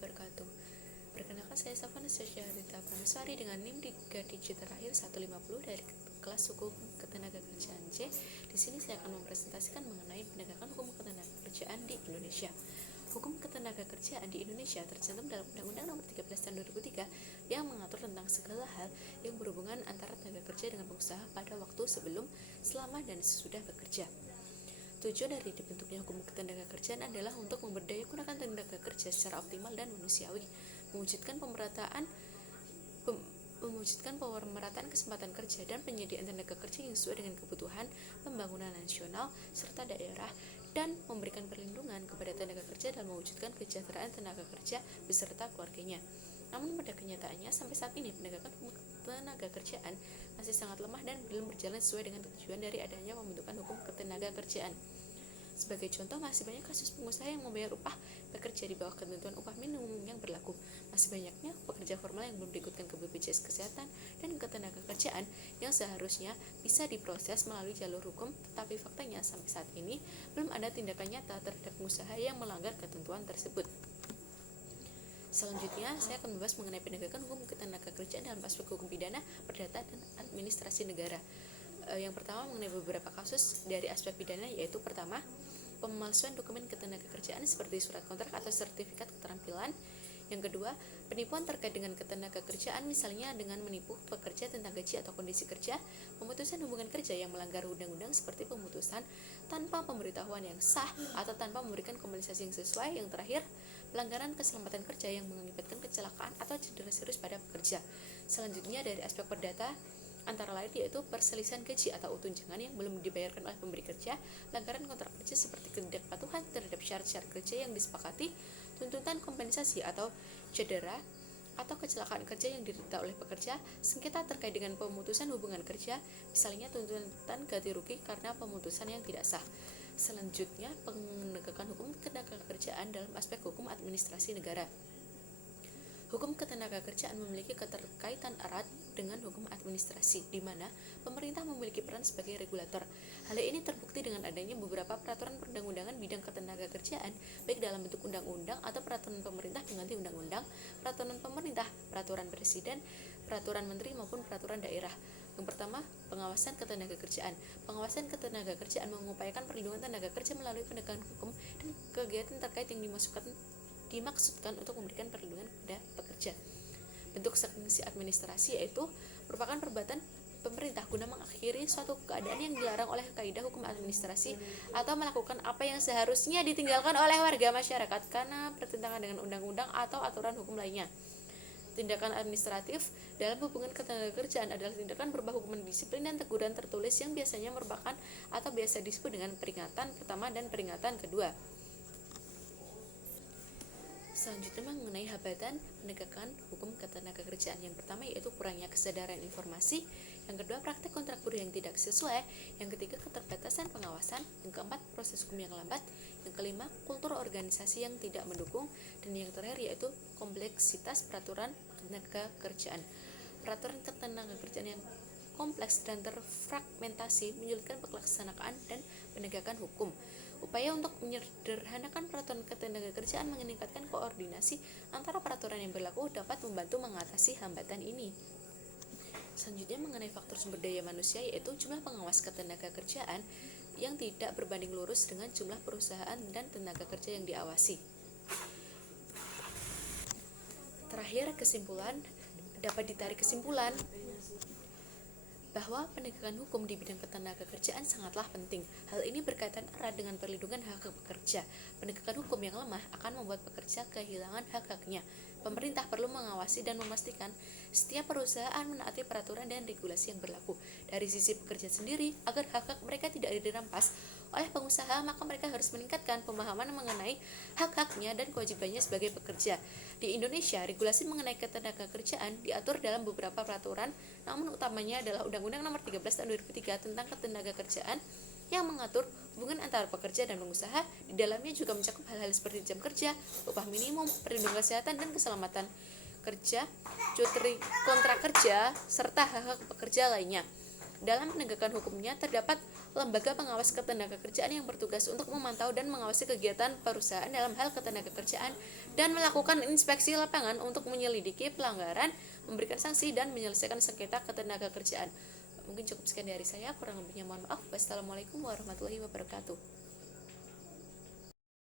wabarakatuh. Perkenalkan, saya Safana Syahriata Prameswari dengan NIM 3 digit terakhir 150 dari kelas Hukum Ketenagakerjaan C. Di sini saya akan mempresentasikan mengenai penegakan hukum ketenagakerjaan di Indonesia. Hukum ketenagakerjaan di Indonesia tercantum dalam Undang-Undang Nomor 13 Tahun 2003 yang mengatur tentang segala hal yang berhubungan antara tenaga kerja dengan pengusaha pada waktu sebelum, selama, dan sesudah bekerja. Tujuan dari dibentuknya hukum ketenagakerjaan adalah untuk memberdayagunakan tenaga kerja secara optimal dan manusiawi, mewujudkan pemerataan kesempatan kerja dan penyediaan tenaga kerja yang sesuai dengan kebutuhan pembangunan nasional serta daerah, dan memberikan perlindungan kepada tenaga kerja dalam mewujudkan kesejahteraan tenaga kerja beserta keluarganya. Namun pada kenyataannya sampai saat ini penegakan hukum ketenaga kerjaan masih sangat lemah dan belum berjalan sesuai dengan tujuan dari adanya pembentukan hukum ketenaga kerjaan. Sebagai contoh, masih banyak kasus pengusaha yang membayar upah pekerja di bawah ketentuan upah minimum yang berlaku. Masih banyaknya pekerja formal yang belum diikutkan ke BPJS Kesehatan dan ketenaga kerjaan yang seharusnya bisa diproses melalui jalur hukum, tetapi faktanya sampai saat ini belum ada tindakan nyata terhadap pengusaha yang melanggar ketentuan tersebut. Selanjutnya, saya akan membahas mengenai penegakan hukum ketenagakerjaan dalam aspek hukum pidana, perdata, dan administrasi negara. Yang pertama mengenai beberapa kasus dari aspek pidana, yaitu pertama, pemalsuan dokumen ketenagakerjaan seperti surat kontrak atau sertifikat keterampilan. Yang kedua, penipuan terkait dengan ketenagakerjaan, misalnya dengan menipu pekerja tentang gaji atau kondisi kerja, pemutusan hubungan kerja yang melanggar undang-undang seperti pemutusan tanpa pemberitahuan yang sah atau tanpa memberikan kompensasi yang sesuai. Yang terakhir, pelanggaran keselamatan kerja yang mengakibatkan kecelakaan atau cedera serius pada pekerja. Selanjutnya dari aspek perdata, antara lain yaitu perselisihan gaji atau tunjangan yang belum dibayarkan oleh pemberi kerja, pelanggaran kontrak kerja seperti ketidakpatuhan terhadap syarat-syarat kerja yang disepakati, tuntutan kompensasi atau cedera atau kecelakaan kerja yang diderita oleh pekerja, sengketa terkait dengan pemutusan hubungan kerja, misalnya tuntutan ganti rugi karena pemutusan yang tidak sah. Selanjutnya, penegakan hukum ketenagakerjaan dalam aspek hukum administrasi negara. Hukum ketenagakerjaan memiliki keterkaitan erat dengan hukum administrasi, di mana pemerintah memiliki peran sebagai regulator. Hal ini terbukti dengan adanya beberapa peraturan perundang-undangan bidang ketenagakerjaan, baik dalam bentuk undang-undang atau peraturan pemerintah pengganti undang-undang, peraturan pemerintah, peraturan presiden, peraturan menteri maupun peraturan daerah. Yang pertama, pengawasan ketenagakerjaan. Pengawasan ketenagakerjaan mengupayakan perlindungan tenaga kerja melalui penegakan hukum dan kegiatan terkait yang dimaksudkan untuk memberikan perlindungan kepada pekerja. Bentuk sanksi administrasi yaitu merupakan perbuatan pemerintah guna mengakhiri suatu keadaan yang dilarang oleh kaidah hukum administrasi atau melakukan apa yang seharusnya ditinggalkan oleh warga masyarakat karena bertentangan dengan undang-undang atau aturan hukum lainnya. Tindakan administratif dalam hubungan ketenagakerjaan adalah tindakan berupa hukuman disiplin dan teguran tertulis yang biasanya merupakan atau biasa disebut dengan peringatan pertama dan peringatan kedua. Selanjutnya mengenai hambatan penegakan hukum ketenagakerjaan. Yang pertama yaitu kurangnya kesadaran informasi, yang kedua praktek kontrak buruh yang tidak sesuai, yang ketiga keterbatasan pengawasan, yang keempat proses hukum yang lambat, yang kelima kultur organisasi yang tidak mendukung, dan yang terakhir yaitu kompleksitas peraturan ketenagakerjaan. Peraturan ketenagakerjaan yang kompleks dan terfragmentasi menyulitkan pelaksanaan dan penegakan hukum. Upaya untuk menyederhanakan peraturan ketenagakerjaan meningkatkan koordinasi antara peraturan yang berlaku dapat membantu mengatasi hambatan ini. Selanjutnya mengenai faktor sumber daya manusia, yaitu jumlah pengawas ketenagakerjaan yang tidak berbanding lurus dengan jumlah perusahaan dan tenaga kerja yang diawasi. Terakhir, dapat ditarik kesimpulan bahwa penegakan hukum di bidang ketenagakerjaan sangatlah penting. Hal ini berkaitan erat dengan perlindungan hak pekerja. Penegakan hukum yang lemah akan membuat pekerja kehilangan hak-haknya. Pemerintah perlu mengawasi dan memastikan setiap perusahaan menaati peraturan dan regulasi yang berlaku. Dari sisi pekerja sendiri, agar hak-hak mereka tidak dirampas oleh pengusaha, maka mereka harus meningkatkan pemahaman mengenai hak-haknya dan kewajibannya sebagai pekerja. Di Indonesia, regulasi mengenai ketenagakerjaan diatur dalam beberapa peraturan, namun utamanya adalah Undang-Undang Nomor 13 Tahun 2003 tentang ketenagakerjaan yang mengatur hubungan antara pekerja dan pengusaha. Di dalamnya juga mencakup hal-hal seperti jam kerja, upah minimum, perlindungan kesehatan dan keselamatan kerja, cuti kontrak kerja, serta hak-hak pekerja lainnya. Dalam penegakan hukumnya terdapat lembaga pengawas ketenagakerjaan yang bertugas untuk memantau dan mengawasi kegiatan perusahaan dalam hal ketenagakerjaan dan melakukan inspeksi lapangan untuk menyelidiki pelanggaran, memberikan sanksi, dan menyelesaikan sengketa ketenagakerjaan. Mungkin cukup sekian dari saya, kurang lebihnya mohon maaf. Wassalamualaikum warahmatullahi wabarakatuh.